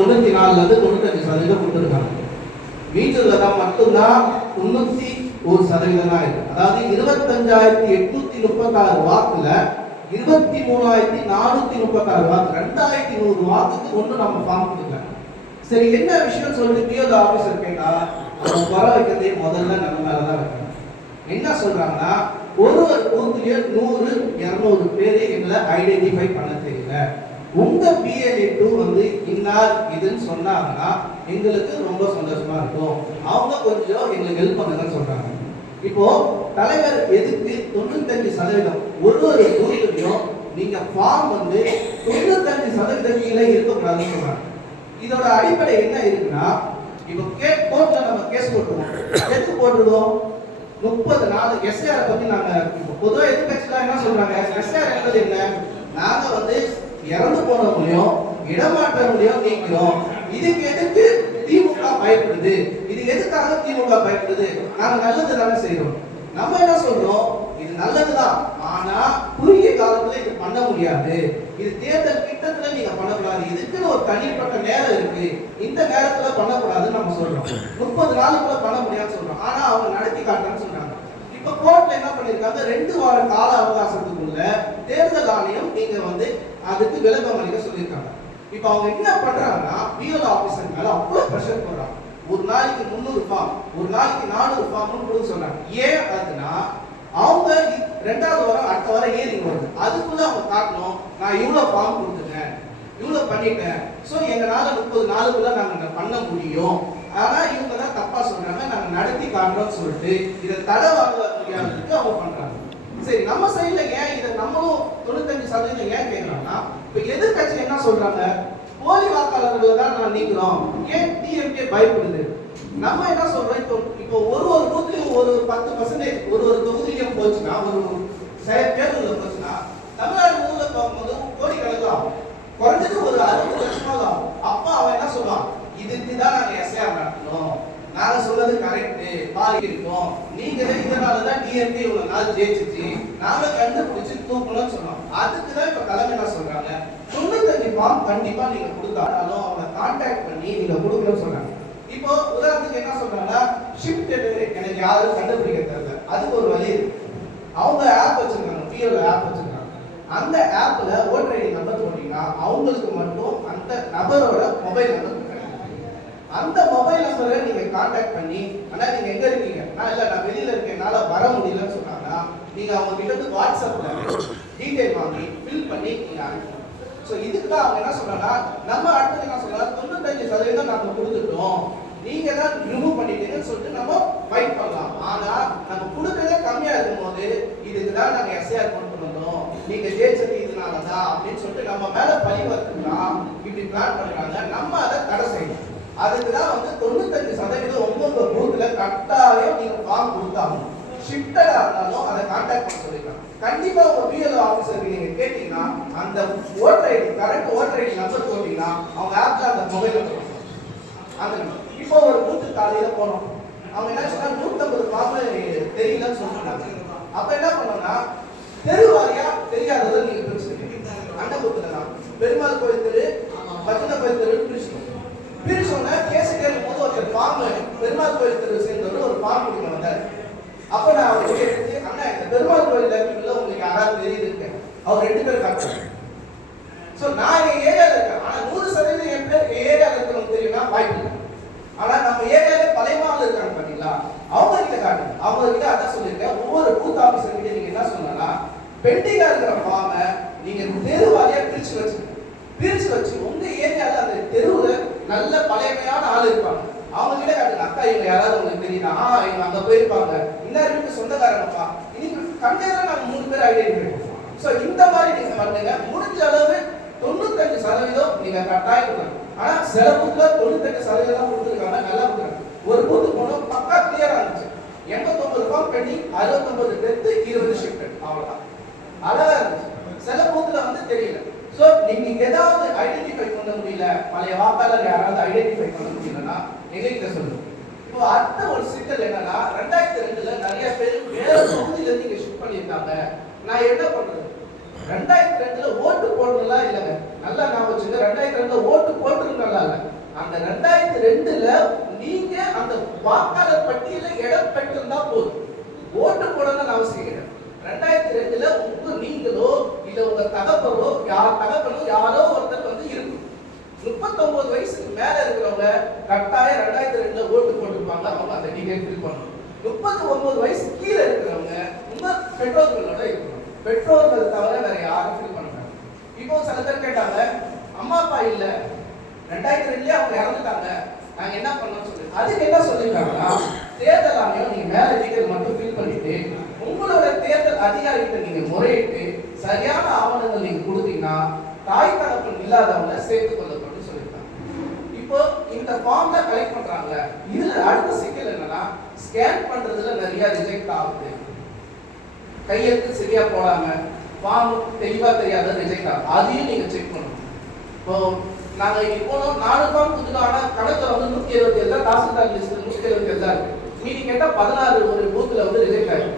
தொண்ணூத்தி நாலுலேருந்து தொண்ணூத்தஞ்சு சதவீதம் கொடுத்துருக்காங்க மீட்டர்ல தான் மட்டும்தான் தொண்ணூத்தி ஒரு சதவீதம் தான் இருக்கு. அதாவது இருபத்தஞ்சாயிரத்தி எட்நூத்தி முப்பத்தாறு வாக்குல இருபத்தி மூணாயிரத்தி நானூத்தி முப்பத்தாறு வாக்கு ரெண்டாயிரத்தி நூறு வாக்குக்கு ஒன்று நம்ம ஃபார்ம் கொடுக்கலாம் சரி என்ன விஷயம் சொல்லிட்டு பிஓ ஆஃபீஸர் கேட்டா அவங்க வர வைக்கிறதே முதல்ல நம்ம மேலதான் வைக்கணும். என்ன சொல்றாங்கன்னா ஒரு ஒரு பூத்துலயும் நூறு இரநூறு பேர் எங்களை ஐடென்டிஃபை பண்ண தெரியல. உங்க பிஎல்இ டூ வந்து இன்னார் இதுன்னு சொன்னாங்கன்னா எங்களுக்கு ரொம்ப சந்தோஷமா இருக்கும். அவங்க கொஞ்சம் எங்களுக்கு ஹெல்ப் பண்ணுங்கன்னு சொல்றாங்க. இப்போ தலைவர் எதுக்கு தொண்ணூத்தஞ்சு சதவீதம்? ஒரு ஒரு பூத்துலயும் நீங்க ஃபார்ம் வந்து தொண்ணூத்தஞ்சு சதவீதம் கீழே இருக்கக்கூடாதுன்னு சொல்றாங்க. இதோட அடிப்படை என்ன இருக்குன்னா இப்போ கே கோர்ட்ல நம்ம கேஸ் போட்டுருவோம். எதுக்கு போட்டுருவோம் முப்பது நாலு எஸ்ஆர் பத்தி நாங்க இப்போ பொதுவா எதிர்கட்சிலாம் என்ன சொல்றாங்க? எஸ்ஆர் என்பது என்ன? நாங்க வந்து இறந்து போனவங்களையும் இடமாற்றவங்களையும் நீக்கிறோம். இதுக்கு எதுக்கு திமுக பயப்படுது இது எதுக்காக திமுக பயப்படுது நாங்க நல்லது தானே செய்யறோம் நம்ம என்ன சொல்றோம்? இது நல்லதுதான் ஆனா குறுகிய காலத்துல இது பண்ண முடியாது. இது தேர்தல் கிட்டத்துல நீங்க பண்ணக்கூடாது. இதுக்குன்னு ஒரு தனிப்பட்ட நேரம் இருக்கு. இந்த நேரத்துல பண்ணக்கூடாதுன்னு நம்ம சொல்றோம். முப்பது நாளுக்குள்ள பண்ண முடியாதுன்னு சொல்றோம். ஆனா அவங்க நடத்தி காட்டுறேன்னு இப்ப கோர்ட்ல என்ன பண்ணிருக்காங்க? ரெண்டு வார கால அவகாசத்துக்குள்ள தேர்தல் ஆணையம் நீங்க வந்து அதுக்கு விளக்கம் அளிக்க சொல்லியிருக்காங்க. இப்ப அவங்க என்ன பண்றாங்கன்னா பிஎல் ஆபீசர் மேல அவ்வளவு ப்ரெஷர் போடுறாங்க. ஒரு நாளைக்கு முந்நூறு ஃபார்ம் ஒரு நாளைக்கு நானூறு ஃபார்ம்னு கொடுக்க சொல்றாங்க. ஏன் அதுனா அவங்க ரெண்டாவது வாரம் அடுத்த வாரம் ஏறி வருது? அதுக்குள்ள அவங்க காட்டணும் நான் இவ்வளவு ஃபார்ம் கொடுத்துட்டேன் இவ்வளவு பண்ணிட்டேன். ஸோ எங்களால் முப்பது நாளுக்குள்ள நாங்கள் பண்ண முடியும். ஆனா இவங்க தான் தப்பா சொல்றாங்க நாங்க நடத்தி காட்டுறோம்னு சொல்லிட்டு இதை தடை வாங்க அவங்க பண்றாங்க. சரி நம்ம சைட்ல ஏன் இதை நம்மளும் தொண்ணூத்தஞ்சு சதவீதம் ஏன் கேட்கறோம்னா இப்ப எதிர்கட்சி என்ன சொல்றாங்க? போலி வாக்காளர்களை தான் நான் நீக்கிறோம். ஏன் டிஎம்கே பயப்படுது? நம்ம என்ன சொல்றோம்? இப்போ இப்போ ஒரு ஒரு பூத்துலயும் ஒரு பத்து பர்சன்டேஜ் ஒரு ஒரு தொகுதியிலும் போச்சுன்னா ஒரு தேர்தலில் போச்சுன்னா தமிழ்நாடு ஊர்ல பார்க்கும்போது கோடி ஆகும். குறைஞ்சது ஒரு அறுபது லட்சமாக ஆகும். அப்ப அவன் என்ன சொல்லுவான்? இதுக்கு தான் நாங்கள் எஸ்ஐஆர் நடத்தணும் நாங்கள் சொல்றது கரெக்டு பாதி இருக்கோம். நீங்க இதனால தான் டிஎம்கே இவ்வளோ நாள் ஜெயிச்சிச்சு. நாங்கள் கண்டுபிடிச்சி தூக்கணும்னு சொன்னோம். அதுக்கு தான் இப்போ தலைமை என்ன சொல்றாங்க. தொண்ணூத்தஞ்சு ஃபார்ம் கண்டிப்பா நீங்க கொடுத்தாலும் அவங்களை கான்டாக்ட் பண்ணி நீங்க கொடுக்கணும்னு சொல்றாங்க இப்போ உதாரணத்துக்கு என்ன சொல்றாங்கன்னா ஷிஃப்ட் எனக்கு யாரும் கண்டுபிடிக்க தெரியல. அதுக்கு ஒரு வழி இருக்கு. அவங்க ஆப் வச்சிருக்காங்க. பிஎல் ஆப் வச்சிருக்காங்க. அந்த ஆப்ல ஓட்டர் ஐடி நம்பர் போட்டீங்கன்னா அவங்களுக்கு மட்டும் அந்த நபரோட மொபைல் நம்பர் அந்த மொபைல் நம்பரை நீங்க காண்டாக்ட் பண்ணி ஆனா நீங்க எங்க இருக்கீங்க? நான் இல்ல நான் வெளியில இருக்கேன். என்னால வர முடியலன்னு சொன்னாங்கன்னா நீங்க அவங்க கிட்ட இருந்து வாட்ஸ்அப்ல டீடைல் வாங்கி ஃபில் பண்ணி நீங்க அனுப்பணும். ஸோ இதுக்கு தான் அவங்க என்ன சொல்றாங்கன்னா நம்ம அடுத்தது என்ன சொல்றாங்க தொண்ணூத்தஞ்சு சதவீதம் நாங்க கொடுத்துட்டோம். நீங்க தான் ரிமூவ் பண்ணிட்டீங்கன்னு சொல்லிட்டு நம்ம ஃபைட் பண்ணலாம். ஆனா நம்ம கொடுக்கறதே கம்மியா இருக்கும்போது இதுக்கு தான் நாங்க எஸ்ஐஆர் கொண்டு வந்தோம். நீங்க ஜெயிச்சது இதனாலதான் அப்படின்னு சொல்லிட்டு நம்ம மேல பழி வரலாம் இப்படி பிளான் பண்றாங்க. நம்ம அதை தடை செய்யணும். அதுக்கு தான் வந்து தொண்ணூத்தஞ்சு சதவீதம் உங்க பூத்துல கட்டாயம் நீங்க ஃபார்ம் கொடுத்தாலும் ஷிஃப்டடா இருந்தாலும் அதை கான்டாக்ட் பண்ண சொல்லிருக்காங்க கண்டிப்பா உங்க பிஎல்ஓ ஆஃபீஸருக்கு நீங்க கேட்டீங்கன்னா அந்த voter ID correct voter ID number போட்டீங்கன்னா அவங்க ஆப்ல அந்த மொபைல் நம்பர் அந்த இப்போ ஒரு பூத்து காலையில போனோம். அவங்க என்ன சொன்னா நூத்தம்பது ஃபார்ம் தெரியலன்னு சொல்லிட்டாங்க. அப்ப என்ன பண்ணோம்னா தெரு வாரியா தெரியாததை நீங்க பிரிச்சுருக்கீங்க அண்ணன் பூத்துல தான். பெருமாள் கோயில் தெரு பஜனை கோயில் தெரு பிரிச்சுக்கணும். பிரிச்சோன்னா கேஸ் கேட்கும் போது ஒருத்தர் ஃபார்ம் பெருமாள் கோயில் தெரு சேர்ந்தவர் ஒரு ஃபார்ம் கொடுக்க வந்தார் அப்ப நான் அவர் கேட்டு அண்ணா இந்த பெருமாள் கோயில் இருக்கீங்களா உங்களுக்கு யாராவது தெரியுது? அவர் ரெண்டு பேரும் காட்டுறாங்க ஸோ நான் எங்கள் ஏரியாவில் இருக்கேன். ஆனால் நூறு சதவீதம் என் பேர் என் ஏரியால இருக்கிறவங்க தெரியும்னா வாய்ப்பு இல்லை ஆனா நம்ம ஏரியால பழையமாவில் இருக்காங்க பாத்தீங்களா அவங்க கிட்ட காட்டுங்க அவங்க கிட்ட அதான் சொல்லியிருக்கேன் ஒவ்வொரு பூத் ஆபீசர் கிட்ட நீங்க என்ன சொல்லலாம் பெண்டிங்கா இருக்கிற ஃபார்மை நீங்க தெரு வாரியா பிரிச்சு வச்சுக்கோங்க பிரிச்சு வச்சு உங்க ஏரியால அந்த தெருவுல நல்ல பழையமையான ஆள் இருப்பாங்க அவங்க கிட்ட காட்டுங்க அக்கா இவங்க யாராவது உங்களுக்கு தெரியுதா ஆ இவங்க அங்க போயிருப்பாங்க. இன்னொரு சொந்தக்காரங்கப்பா. இன்னைக்கு கண்டிப்பா நாங்கள் மூணு பேர் ஐடென்டிஃபை பண்ணுவோம் சோ இந்த மாதிரி நீங்க பண்ணுங்க முடிஞ்ச அளவு தொண்ணூத்தஞ்சு சதவீதம் நீங்க கட்டாயம் கொடுக்கணும் ஆனா சில பூத்துல தொண்ணூத்தஞ்சு சதவீதம் கொடுத்துருக்காங்க நல்லா கொடுக்குறாங்க. ஒரு பூத்து போனோம் பக்கா கிளியரா இருந்துச்சு. எண்பத்தொன்பது ரூபாய் பண்ணி அறுபத்தொன்பது டெத்து இருபது ஷிஃப்ட் அவ்வளவுதான். அழகா இருந்துச்சு. சில பூத்துல வந்து தெரியல. சோ நீங்க ஏதாவது ஐடென்டிஃபை பண்ண முடியல பழைய வாக்காளர் யாராவது ஐடென்டிஃபை பண்ண முடியலன்னா எங்ககிட்ட சொல்லுங்க. இப்போ அடுத்த ஒரு சிக்கல் என்னன்னா ரெண்டாயிரத்தி ரெண்டுல நிறைய பேர் வேற தொகுதியில இருந்து இங்க ஷிஃப்ட் பண்ணியிருந்தாங்க நான் என்ன பண்றது? ரெண்டாயிரத்தி ரெண்டுல ஓட்டு போடுறதுலாம் இல்லைங்க நல்லா நான் வச்சுங்க ரெண்டாயிரத்தி ரெண்டுல ஓட்டு போட்டுரும் நல்லா இல்லை. அந்த ரெண்டாயிரத்தி ரெண்டுல நீங்க அந்த வாக்காளர் பட்டியல இடம் பெற்றிருந்தா போதும். ஓட்டு போடணும்னு அவசியம் கிடையாது. ரெண்டாயிரத்தி ரெண்டுல உங்க நீங்களோ இல்ல உங்க தகப்பனோ யார் தகப்பனோ யாரோ ஒருத்தர் வந்து இருக்கும் முப்பத்தொன்பது வயசுக்கு மேல இருக்கிறவங்க கட்டாயம் ரெண்டாயிரத்தி ரெண்டுல ஓட்டு கொடுப்பாங்க அவங்க அந்த டீடைல் ஃபில் பண்ணணும். முப்பத்தி ஒன்பது வயசு கீழே இருக்கிறவங்க உங்க பெற்றோர்களோட இருக்கணும். பெற்றோர்கள் தவிர வேற யாரும் ஃபில் பண்ண மாட்டாங்க. இப்போ சில பேர் கேட்டாங்க அம்மா அப்பா இல்ல. ரெண்டாயிரத்தி ரெண்டுலயே அவங்க இறந்துட்டாங்க. நாங்க என்ன பண்ணோம்னு சொல்லி. அதுக்கு என்ன சொல்லியிருக்காங்கன்னா தேர்தல் ஆணையம் நீங்க மேல டீடைல் மட்டும் ஃபில் பண்ணிட்டு உங்களோட தேர்தல் அதிகாரிகிட்ட நீங்க முறையிட்டு சரியான ஆவணங்கள் நீங்க கொடுத்தீங்கன்னா தாய் தகப்பன் இல்லாதவங்க சேர்த்து இப்போ இந்த ஃபார்ம்ல கலெக்ட் பண்றாங்க. இதுல அடுத்த சிக்கல் என்னன்னா ஸ்கேன் பண்றதுல நிறைய ரிஜெக்ட் ஆகுது. கையெழுத்து சரியா போடாம ஃபார்ம் தெளிவா தெரியாத ரிஜெக்ட் ஆகும். அதையும் நீங்க செக் பண்ணணும். இப்போ நாங்க இங்க போனோம் நாலு ஃபார்ம் கொடுத்துட்டோம் ஆனா கணக்குல வந்து நூத்தி எழுபத்தி ஏழு தான் தாசில்தார் லிஸ்ட் நூத்தி எழுபத்தி ஏழு தான் இருக்கு. மீதி கேட்டா பதினாறு ஒரு பூத்துல வந்து ரிஜெக்ட் ஆகும்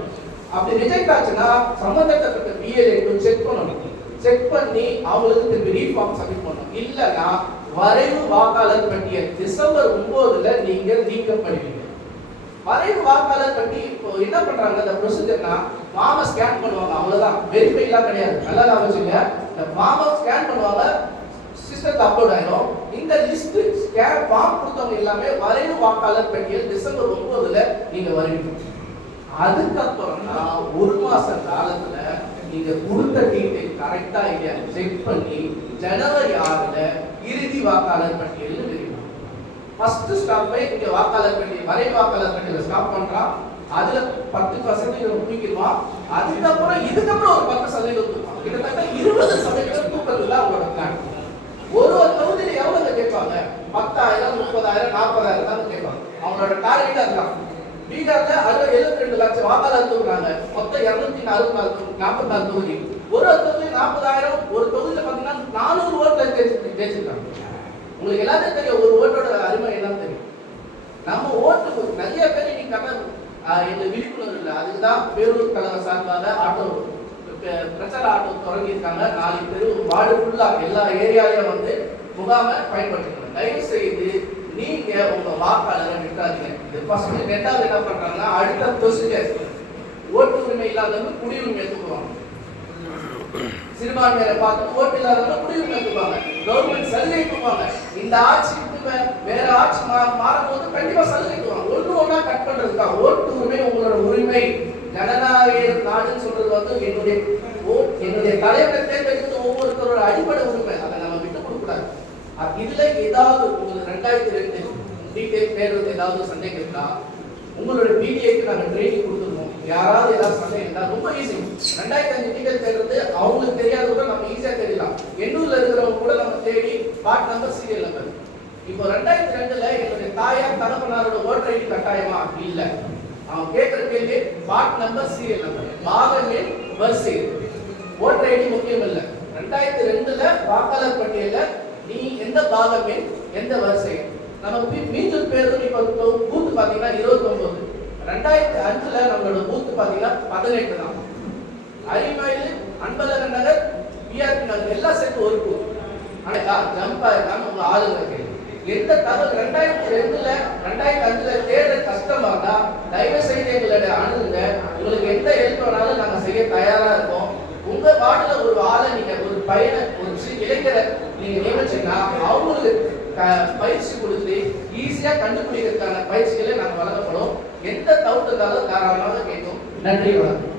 அப்படி ரிஜெக்ட் ஆச்சுன்னா சம்பந்தப்பட்ட பிஎல்ஏ செக் பண்ணணும். செக் பண்ணி அவங்களுக்கு திருப்பி ரீஃபார்ம் சப்மிட் பண்ணணும். இல்லைன்னா வரைவு வாக்காளர் பட்டியல் டிசம்பர் ஒன்பதுல நீங்க நீக்கப்படுவீங்க வரைவு வாக்காளர் பட்டி இப்போ என்ன பண்றாங்க? அந்த ப்ரொசீஜர்னா ஃபார்மை ஸ்கேன் பண்ணுவாங்க. அவ்வளவுதான். வெரிஃபைலாம் கிடையாது. நல்லா ஞாபகம் வச்சுங்க இந்த ஃபார்மை ஸ்கேன் பண்ணுவாங்க. சிஸ்டத்தில் அப்லோட் ஆயிடும் இந்த லிஸ்ட் ஸ்கேன் ஃபார்ம் கொடுத்தவங்க எல்லாமே வரைவு வாக்காளர் பட்டியல் டிசம்பர் ஒன்பதுல நீங்க வருவீங்க அதுக்கப்புறம் தான் ஒரு மாச காலத்துல நீங்க கொடுத்த டீட்டெயில் கரெக்டா இல்லையா செக் பண்ணி ஜனவரி ஆறுல இறுதி வாக்காளர் பட்டியல் தெரியும். ஃபர்ஸ்ட் ஸ்டாப்பை இங்க வாக்காளர் பட்டியல் வரை வாக்காளர் பட்டியல ஸ்டாப் பண்றான். அதுல பத்து பர்சன்டேஜ் தூக்கிடுவான் அதுக்கப்புறம் இதுக்கப்புறம் ஒரு பத்து சதவீதம் தூக்குவான். கிட்டத்தட்ட இருபது சதவீதம் தூக்கிறது தான் அவங்களோட பிளான் ஒரு ஒரு தொகுதியில எவ்வளவு கேட்பாங்க? பத்தாயிரம் முப்பதாயிரம் நாற்பதாயிரம் தான் கேட்பாங்க. அவங்களோட டார்கெட் அதுதான். பீகார்ல அறுபது எழுபத்தி ரெண்டு லட்சம் வாக்காளர் தூக்குறாங்க. மொத்தம் இருநூத்தி நாற்பத்தி நாலு நாற்பத்தி நாலு தொகுதி. ஒரு ஒரு தொகுதி நாற்பதாயிரம் ஒரு தொகுதியில பாத்தீங்கன்னா நானூறு ஓட்டு பேசியிருக்காங்க. உங்களுக்கு எல்லாத்தையும் தெரியும் ஒரு ஓட்டோட அருமை என்னன்னு தெரியும். நம்ம ஓட்டு நிறைய பேர் இன்னைக்கு கடன் எங்க விழிப்புணர்வு இல்லை. அதுக்கு தான் பேரூர் கழக சார்பாக ஆட்டோ பிரச்சார ஆட்டோ தொடங்கியிருக்காங்க. நாலு பேர் வார்டு ஃபுல்லாக எல்லா ஏரியாலையும் வந்து முகாமை பயன்படுத்திக்கணும். தயவு செய்து நீங்க உங்க வாக்காளரை விட்டாதீங்க இது ஃபர்ஸ்ட் ரெண்டாவது என்ன பண்றாங்கன்னா அடுத்த ப்ரொசீஜர் ஓட்டு உரிமை இல்லாதவங்க குடியுரிமை தூக்குவாங்க சிறுபான்மையரை பார்த்து ஓட்டு இல்லாதவங்க குடியுரிமை தூக்குவாங்க கவர்மெண்ட் சலுகை இந்த ஆட்சிக்கு வேற ஆட்சி மா- மாறும்போது கண்டிப்பா சலுகை ஒன்று ஒன்றா கட் பண்றதுக்காக ஓட்டு உரிமை உங்களோட உரிமை. ஜனநாயக நாடுன்னு சொல்றது வந்து என்னுடைய ஓ- என்னுடைய தலைவரை தேர்ந்தெடுத்து ஒவ்வொருத்தரோட அடிப்படை உரிமை. அதை நம்ம விட்டு கொடுக்கூடாது இதுல ஏதாவது உங்களுக்கு ரெண்டாயிரத்தி ரெண்டு டீடைல் தேர்வு ஏதாவது சந்தேகம் இருக்கா? உங்களுடைய பிடிஐக்கு நாங்கள் ட்ரைனிங் கொடுத்துருக்கோம். யாராவது ஏதாவது சந்தேகம் இருந்தால் ரொம்ப ஈஸி ரெண்டாயிரத்தி அஞ்சு டீடைல் தேடுறது அவங்களுக்கு தெரியாத கூட நம்ம ஈஸியாக தெரியலாம் எண்ணூர்ல இருக்கிறவங்க கூட நம்ம தேடி பார்ட் நம்பர் சீரியல் நம்பர் இப்போ ரெண்டாயிரத்தி ரெண்டுல என்னுடைய தாயார் தகப்பனாரோட ஓட்டர் ஐடி கட்டாயமா? இல்ல. அவன் கேட்கிற கேள்வி பார்ட் நம்பர் சீரியல் நம்பர் பாகங்கள் வரிசை ஓட்டர் ஐடி முக்கியம் இல்லை. ரெண்டாயிரத்தி ரெண்டுல வாக்காளர் பட்டியலில் நீ எந்த பாகமே எந்த வரிசை நமக்கு நம்ம மீண்டும் பேருந்து இப்போ பூத்து பார்த்தீங்கன்னா இருபத்தி ஒன்பது ரெண்டாயிரத்தி அஞ்சுல நம்மளோட பூத்து பாத்தீங்கன்னா பதினெட்டு தான். அரிமயில் அன்பழகன் நகர் பிஆர்பி நகர் எல்லாம் சேர்த்து ஒரு பூத்து ஆனா ஜம்ப் ஆயிருக்காம உங்க ஆளுநர் கேள்வி எந்த தகவல் ரெண்டாயிரத்தி ரெண்டுல ரெண்டாயிரத்தி அஞ்சுல தேர்தல் கஷ்டமா இருந்தா தயவு செய்து எங்களோட அணுகுங்க. உங்களுக்கு எந்த ஹெல்ப் வேணாலும் நாங்க செய்ய தயாரா இருக்கோம். உங்க வார்டுல ஒரு ஆளை நீங்க ஒரு பையனை ஒரு இளைஞரை நீங்க நியமிச்சீங்கன்னா அவங்களுக்கு பயிற்சி கொடுத்து ஈஸியா கண்டுபிடிக்கிறதுக்கான பயிற்சிகளை நாங்க வழங்கப்படும். எந்த டவுட் காரணமாக கேட்கும் நன்றி வணக்கம்.